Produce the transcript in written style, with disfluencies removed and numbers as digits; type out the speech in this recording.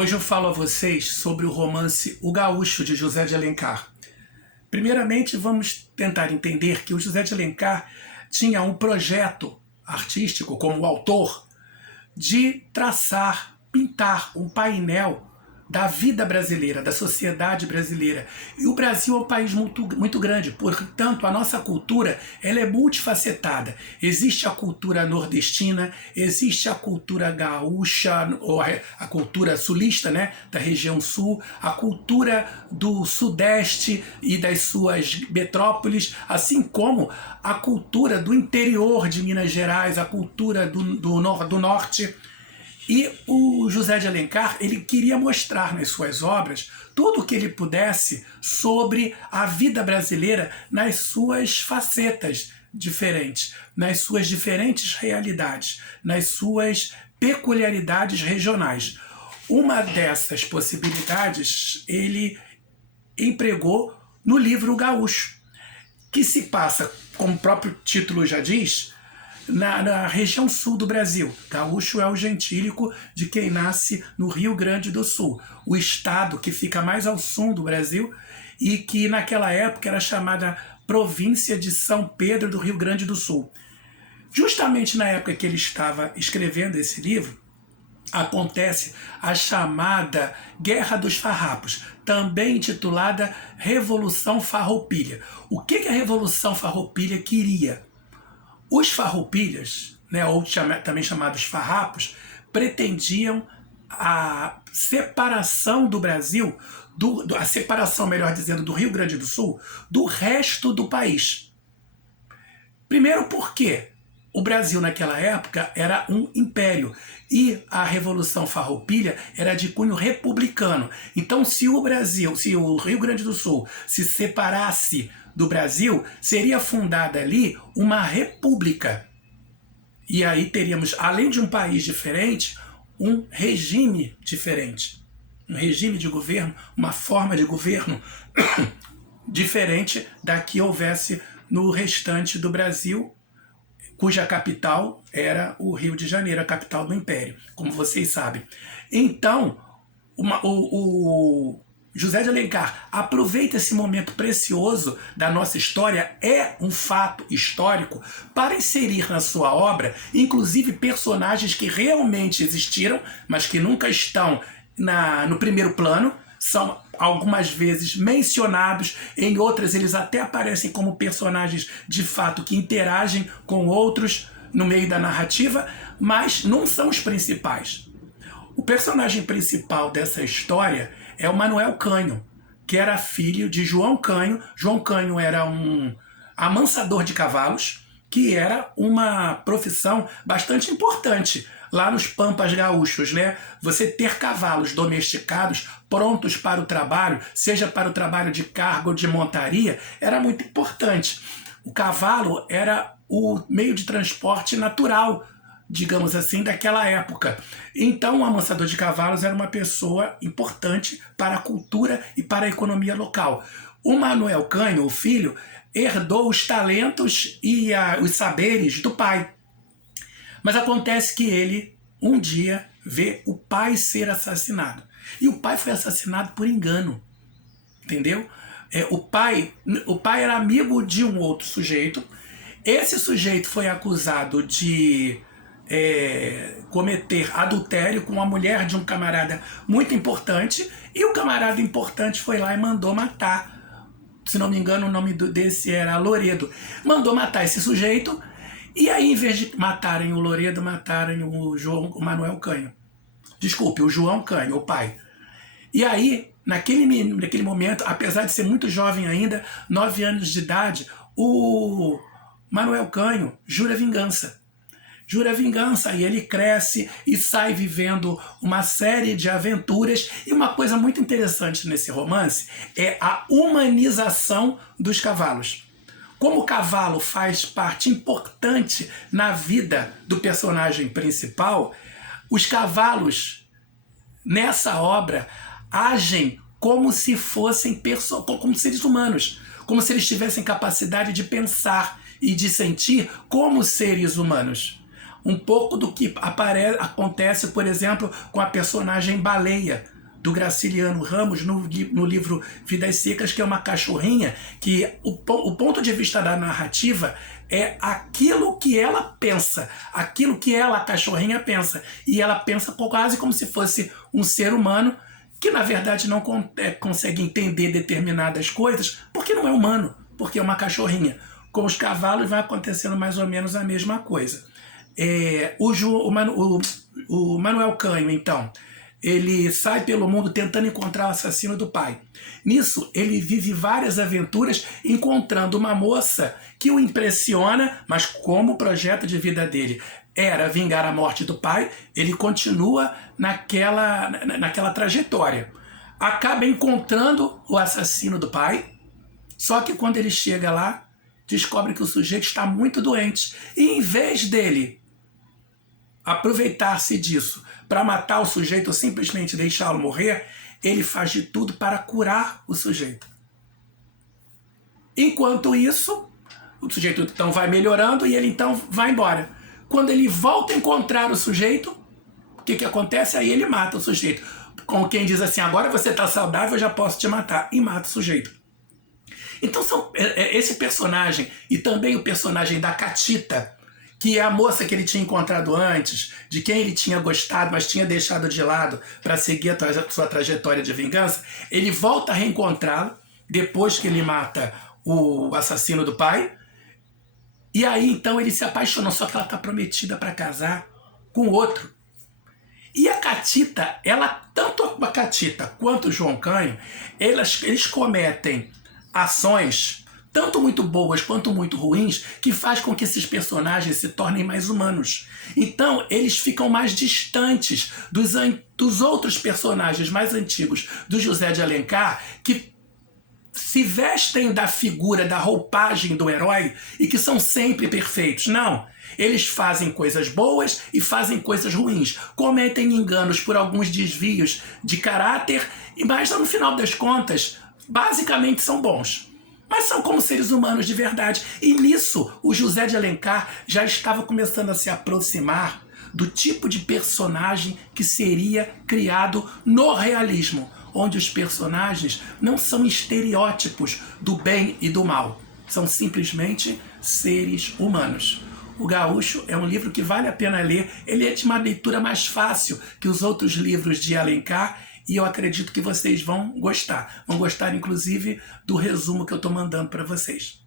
Hoje eu falo a vocês sobre o romance O Gaúcho, de José de Alencar. Primeiramente, vamos tentar entender que o José de Alencar tinha um projeto artístico, como autor, de traçar, pintar um painel da vida brasileira, da sociedade brasileira. E o Brasil é um país muito grande, portanto a nossa cultura ela é multifacetada. Existe a cultura nordestina, existe a cultura gaúcha, ou a cultura sulista, né, da região sul, a cultura do sudeste e das suas metrópoles, assim como a cultura do interior de Minas Gerais, a cultura do norte. E o José de Alencar, ele queria mostrar nas suas obras tudo o que ele pudesse sobre a vida brasileira nas suas facetas diferentes, nas suas diferentes realidades, nas suas peculiaridades regionais. Uma dessas possibilidades ele empregou no livro Gaúcho, que se passa, como o próprio título já diz, na região sul do Brasil. Gaúcho é o gentílico de quem nasce no Rio Grande do Sul, o estado que fica mais ao sul do Brasil e que naquela época era chamada província de São Pedro do Rio Grande do Sul. Justamente na época que ele estava escrevendo esse livro, acontece a chamada Guerra dos Farrapos, também intitulada Revolução Farroupilha. O que a Revolução Farroupilha queria? Os farroupilhas, né, ou também chamados farrapos, pretendiam a separação do Brasil, a separação, melhor dizendo, do Rio Grande do Sul, do resto do país. Primeiro porque o Brasil naquela época era um império e a Revolução Farroupilha era de cunho republicano. Então se o Rio Grande do Sul se separasse do Brasil, seria fundada ali uma república. E aí teríamos, além de um país diferente, um regime diferente. Um regime de governo, uma forma de governo diferente da que houvesse no restante do Brasil, cuja capital era o Rio de Janeiro, a capital do Império, como vocês sabem. Então, o José de Alencar aproveita esse momento precioso da nossa história, é um fato histórico, para inserir na sua obra, inclusive personagens que realmente existiram, mas que nunca estão no primeiro plano, são algumas vezes mencionados, em outras eles até aparecem como personagens de fato que interagem com outros no meio da narrativa, mas não são os principais. O personagem principal dessa história é o Manuel Canho, que era filho de João Canho. João Canho era um amansador de cavalos, que era uma profissão bastante importante lá nos pampas gaúchos, né? Você ter cavalos domesticados, prontos para o trabalho, seja para o trabalho de carga ou de montaria, era muito importante. O cavalo era o meio de transporte natural, digamos assim, daquela época. Então o amansador de cavalos era uma pessoa importante para a cultura e para a economia local. O Manuel Canho, o filho, herdou os talentos e os saberes do pai. Mas acontece que ele, um dia, vê o pai ser assassinado. E o pai foi assassinado por engano. Entendeu? O pai era amigo de um outro sujeito. Esse sujeito foi acusado de cometer adultério com a mulher de um camarada muito importante. E o camarada importante foi lá e mandou matar. Se não me engano, o nome desse era Loredo. Mandou matar esse sujeito. E aí, em vez de matarem o Loredo, mataram o Manuel Canho. Desculpe, o João Canho, o pai. E aí, naquele momento, apesar de ser muito jovem ainda, 9 anos de idade, o Manuel Canho jura vingança. Jura vingança, e ele cresce e sai vivendo uma série de aventuras. E uma coisa muito interessante nesse romance é a humanização dos cavalos. Como o cavalo faz parte importante na vida do personagem principal, os cavalos, nessa obra, agem como se fossem como seres humanos, como se eles tivessem capacidade de pensar e de sentir como seres humanos. um pouco do que acontece, por exemplo, com a personagem Baleia, do Graciliano Ramos, no livro Vidas Secas, que é uma cachorrinha que o ponto de vista da narrativa é aquilo que ela pensa, aquilo que ela, a cachorrinha, pensa. E ela pensa quase como se fosse um ser humano que, na verdade, não consegue entender determinadas coisas porque não é humano, porque é uma cachorrinha. Com os cavalos vai acontecendo mais ou menos a mesma coisa. O Manuel Canho, então, ele sai pelo mundo tentando encontrar o assassino do pai. Nisso, ele vive várias aventuras encontrando uma moça que o impressiona, mas como o projeto de vida dele era vingar a morte do pai, ele continua naquela trajetória. Acaba encontrando o assassino do pai, só que quando ele chega lá, descobre que o sujeito está muito doente. E em vez dele aproveitar-se disso para matar o sujeito ou simplesmente deixá-lo morrer, ele faz de tudo para curar o sujeito. Enquanto isso, o sujeito então vai melhorando e ele então vai embora. Quando ele volta a encontrar o sujeito, o que acontece? Aí ele mata o sujeito. Como quem diz assim, agora você está saudável, eu já posso te matar. E mata o sujeito. Então esse personagem e também o personagem da Catita, que é a moça que ele tinha encontrado antes, de quem ele tinha gostado, mas tinha deixado de lado para seguir a sua trajetória de vingança, ele volta a reencontrá-lo depois que ele mata o assassino do pai. E aí, então, ele se apaixonou, só que ela está prometida para casar com outro. E a Catita, tanto a Catita quanto o João Canho, eles cometem ações tanto muito boas quanto muito ruins, que faz com que esses personagens se tornem mais humanos. Então, eles ficam mais distantes dos outros personagens mais antigos do José de Alencar, que se vestem da figura, da roupagem do herói e que são sempre perfeitos. Não. Eles fazem coisas boas e fazem coisas ruins. Cometem enganos por alguns desvios de caráter, mas no final das contas, basicamente são bons. Mas são como seres humanos de verdade. E nisso, o José de Alencar já estava começando a se aproximar do tipo de personagem que seria criado no realismo, onde os personagens não são estereótipos do bem e do mal. São simplesmente seres humanos. O Gaúcho é um livro que vale a pena ler. Ele é de uma leitura mais fácil que os outros livros de Alencar, e eu acredito que vocês vão gostar. Vão gostar, inclusive, do resumo que eu estou mandando para vocês.